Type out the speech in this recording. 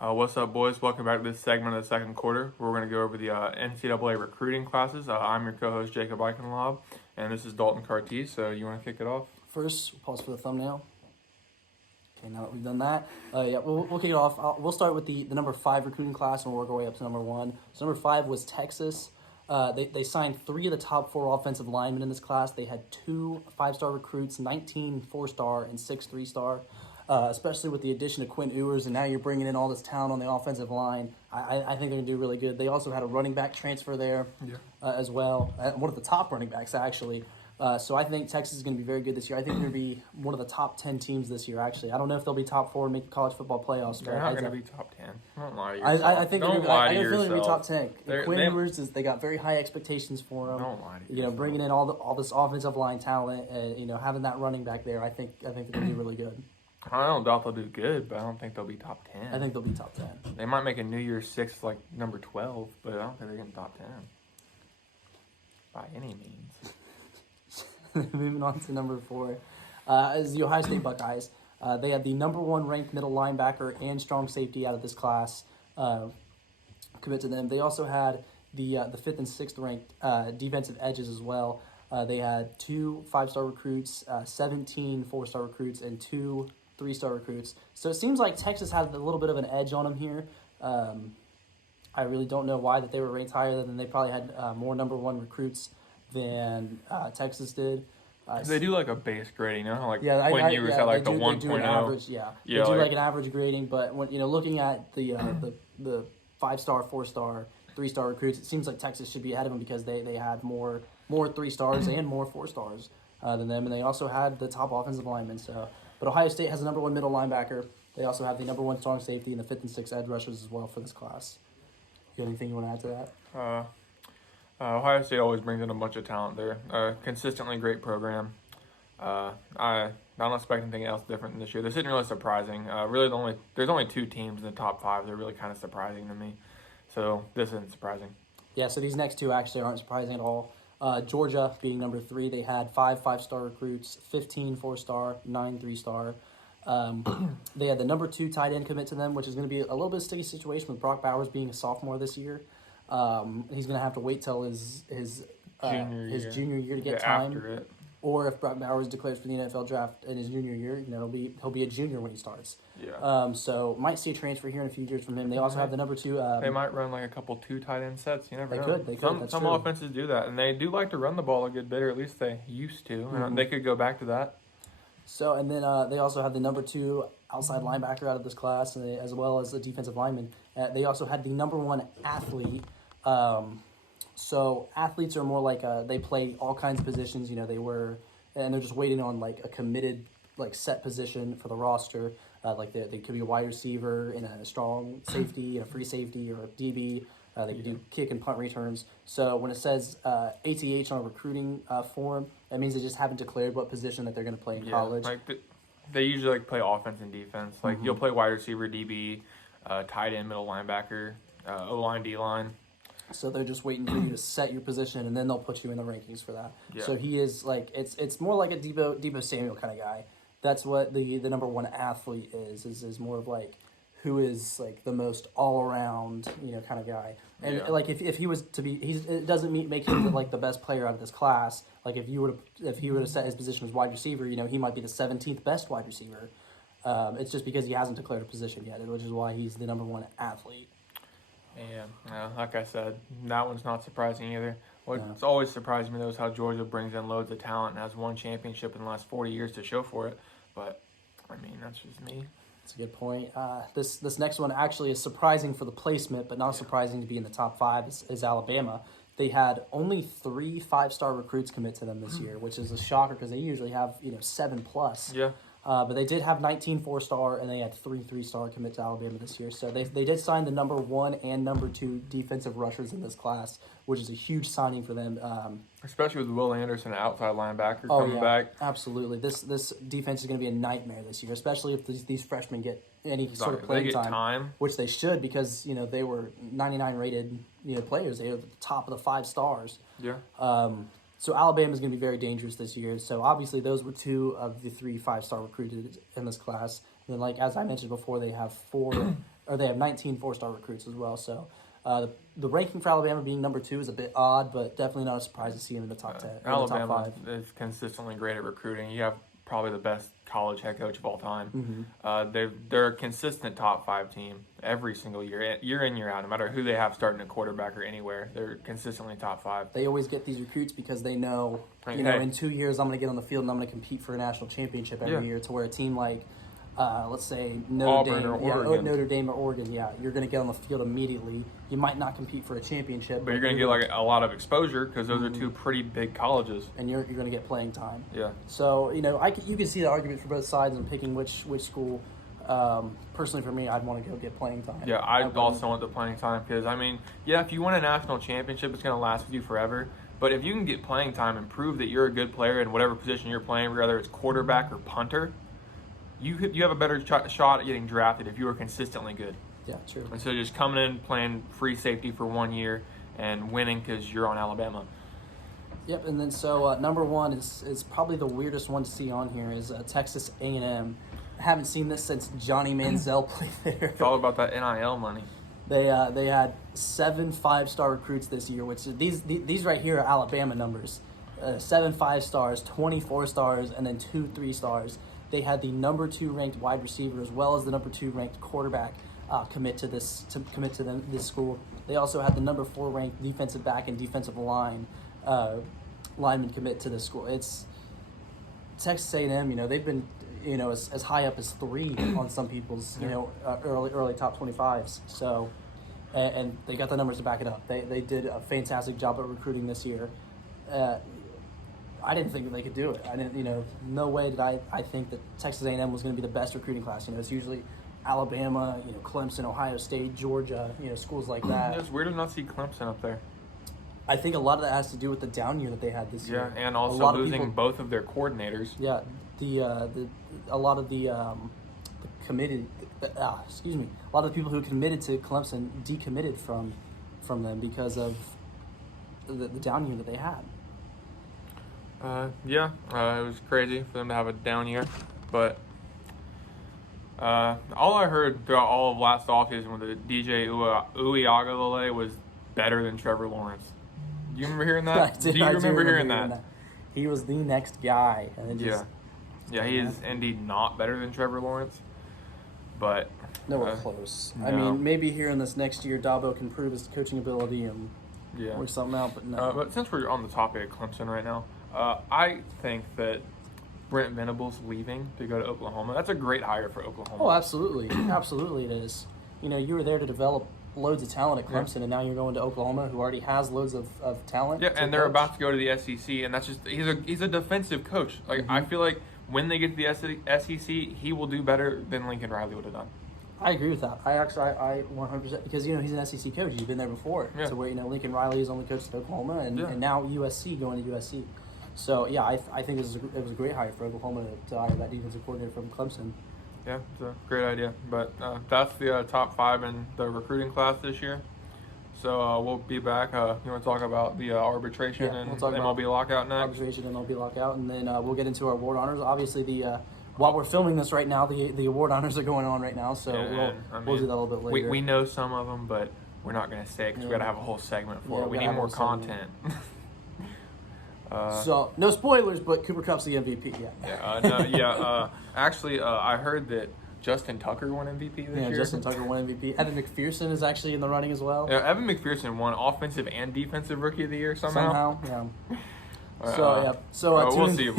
What's up, boys? Welcome back to this segment of the second quarter. We're going to go over the NCAA recruiting classes. I'm your co-host, Jacob Eichenlob, and this is Dalton Cartiz. So you want to kick it off? First, pause for the thumbnail. Okay, now that we've done that, we'll kick it off. We'll start with the number 5 recruiting class, and we'll work our way up to number 1. So number 5 was Texas. They signed 3 of the top 4 offensive linemen in this class. They had 2 5-star recruits, 19 4-star, and 6 3-star. Especially with the addition of Quinn Ewers, and now you're bringing in all this talent on the offensive line. I think they're going to do really good. They also had a running back transfer there as well, one of the top running backs, actually. So I think Texas is going to be very good this year. I think they're going to be one of the top 10 teams this year, actually. I don't know if they'll be top 4 and make the college football playoffs. They're not going to be top 10. Don't lie to yourself. I think don't lie to I feel yourself. they're going to be top 10. Quinn Ewers, they got very high expectations for him. Don't lie to yourself. Bringing in all this offensive line talent, and having that running back there, I think they're going to do really good. I don't doubt they'll do good, but I don't think they'll be top 10. I think they'll be top 10. They might make a New Year's Six like number 12, but I don't think they're getting top 10 by any means. Moving on to number 4 is the Ohio State Buckeyes. They had the number 1 ranked middle linebacker and strong safety out of this class commit to them. They also had the 5th and 6th ranked defensive edges as well. They had 2 5-star recruits, 17 4-star recruits, and 2 3-star recruits. So it seems like Texas had a little bit of an edge on them here. I really don't know why that they were ranked higher than they probably had more number 1 recruits than Texas did. They do like a base grading, like yeah, when you had like the 1.0. They do an average, they do like an average grading. But when looking at the 5-star, 4-star, 3-star recruits, it seems like Texas should be ahead of them because they had more 3-stars and more 4-stars than them, and they also had the top offensive linemen. So, but Ohio State has the number 1 middle linebacker. They also have the number 1 strong safety and the 5th and 6th edge rushers as well for this class. You got anything you want to add to that? Ohio State always brings in a bunch of talent there. Consistently great program. I don't expect anything else different this year. This isn't really surprising. There's only 2 teams in the top 5 that are really kind of surprising to me. So this isn't surprising. Yeah, so these next 2 actually aren't surprising at all. Georgia being number 3, they had 5 5-star recruits, 15 4-star, 9 3-star. They had the number 2 tight end commit to them, which is going to be a little bit of a sticky situation with Brock Bowers being a sophomore this year. He's going to have to wait till his junior year to get time. After it. Or if Brock Bowers declares for the NFL draft in his junior year, he'll be a junior when he starts. Yeah. So might see a transfer here in a few years from him. They also have the number 2. They might run like a couple 2 tight end sets. You never know. They could. Some offenses do that, and they do like to run the ball a good bit, or at least they used to. Mm-hmm. They could go back to that. So, and then they also have the number 2 outside linebacker out of this class, as well as the defensive lineman. They also had the number 1 athlete. So athletes are more like they play all kinds of positions. And they're just waiting on like a committed set position for the roster. They could be a wide receiver in a strong safety, a free safety, or a DB. They could do kick and punt returns. So when it says ATH on a recruiting form, that means they just haven't declared what position that they're going to play in college. They usually play offense and defense. You'll play wide receiver, DB, tight end, middle linebacker, O-line, D-line. So they're just waiting for you to set your position, and then they'll put you in the rankings for that. Yeah. So he is it's more like a Debo Samuel kind of guy. That's what the number 1 athlete is more of who is the most all around kind of guy. And if he was to be, it doesn't make him the best player out of this class. If he were to set his position as wide receiver, he might be the 17th best wide receiver. It's just because he hasn't declared a position yet, which is why he's the number 1 athlete. Yeah, like I said, that one's not surprising either. What's always surprised me, though, is how Georgia brings in loads of talent and has won championship in the last 40 years to show for it. But, that's just me. That's a good point. This next one actually is surprising for the placement, but not surprising to be in the top 5 is Alabama. They had only 3 5-star recruits commit to them this year, which is a shocker because they usually have 7+. Yeah. But they did have 19 4-star, and they had 3 3-star commit to Alabama this year. So they did sign the number 1 and number 2 defensive rushers in this class, which is a huge signing for them. Especially with Will Anderson, an outside linebacker, coming back. Absolutely. This defense is going to be a nightmare this year, especially if these freshmen get any sort of playing time, which they should because they were 99 rated players. They were at the top of the 5 stars. Yeah. So Alabama is going to be very dangerous this year. So obviously those were 2 of the 3 5-star recruited in this class. And then as I mentioned before, they have 4 or they have 19 four-star recruits as well. So the ranking for Alabama being number 2 is a bit odd, but definitely not a surprise to see them in the top 10. Alabama the top 5. is consistently great at recruiting. You have probably the best college head coach of all time. They're a consistent top 5 team every single year, year in, year out. No matter who they have starting a quarterback or anywhere, they're consistently top 5. They always get these recruits because they know, in 2 years I'm going to get on the field and I'm going to compete for a national championship every year. To where a team like, let's say Notre Dame or Oregon, you're going to get on the field immediately. You might not compete for a championship, but you're going to get like a lot of exposure because those are 2 pretty big colleges, and you're going to get playing time. Yeah. So you can see the argument for both sides and picking which school. Personally, for me, I'd want to go get playing time. Yeah, I also want the playing time because if you win a national championship, it's going to last with you forever. But if you can get playing time and prove that you're a good player in whatever position you're playing, whether it's quarterback or punter, you have a better shot at getting drafted if you are consistently good. Yeah, true. Instead of just coming in, playing free safety for 1 year, and winning because you're on Alabama. Yep, and then so number 1 is probably the weirdest one to see on here is Texas A&M. I haven't seen this since Johnny Manziel played there. It's all about that NIL money. They had 7 5-star recruits this year, which these right here are Alabama numbers. 7 5-stars, 24 stars, and then 2 3-stars. They had the number 2 ranked wide receiver as well as the number 2 ranked quarterback commit to this school. They also had the number 4 ranked defensive back and defensive lineman commit to this school. It's Texas A&M. They've been as high up as 3 on some people's early top 25s. So and they got the numbers to back it up. They did a fantastic job at recruiting this year. I didn't think that they could do it. I didn't, no way did I think that Texas A&M was going to be the best recruiting class. It's usually Alabama, Clemson, Ohio State, Georgia, schools like that. It's weird to not see Clemson up there. I think a lot of that has to do with the down year that they had this year. Yeah, and also losing both of their coordinators. Yeah, a lot of the committed, a lot of the people who committed to Clemson decommitted from them because of the down year that they had. It was crazy for them to have a down year, but all I heard throughout all of last offseason was that DJ Uiagalelei was better than Trevor Lawrence. Do you remember hearing that? Do you remember hearing that? He was the next guy, and then just he is indeed not better than Trevor Lawrence, but nowhere close. No. I mean, maybe here in this next year, Dabo can prove his coaching ability and work something out, but no. But since we're on the topic of Clemson right now, I think that Brent Venables leaving to go to Oklahoma, that's a great hire for Oklahoma. Oh, absolutely. Absolutely it is. You were there to develop loads of talent at Clemson, and now you're going to Oklahoma, who already has loads of talent. Yeah, and they're about to go to the SEC, and that's just he's a defensive coach. Like I feel like when they get to the SEC, he will do better than Lincoln Riley would have done. I agree with that. I 100%, because he's an SEC coach. He's been there before. Yeah. So where Lincoln Riley is only coached at Oklahoma, and now USC going to USC. So I think it was a great hire for Oklahoma to hire that defensive coordinator from Clemson. Yeah, it's a great idea. But that's the top 5 in the recruiting class this year. So we'll be back. You want to talk about the arbitration and MLB lockout next? Arbitration and MLB lockout, and then we'll get into our award honors. Obviously, while we're filming this right now, the award honors are going on right now. So we'll do that a little bit later. We know some of them, but we're not going to say it because we got to have a whole segment for it. We need more content. So no spoilers, but Cooper Kupp's the MVP. Actually, I heard that Justin Tucker won MVP this year. Yeah, Justin Tucker won MVP. Evan McPherson is actually in the running as well. Yeah, Evan McPherson won Offensive and Defensive Rookie of the Year somehow. Yeah. So we'll see.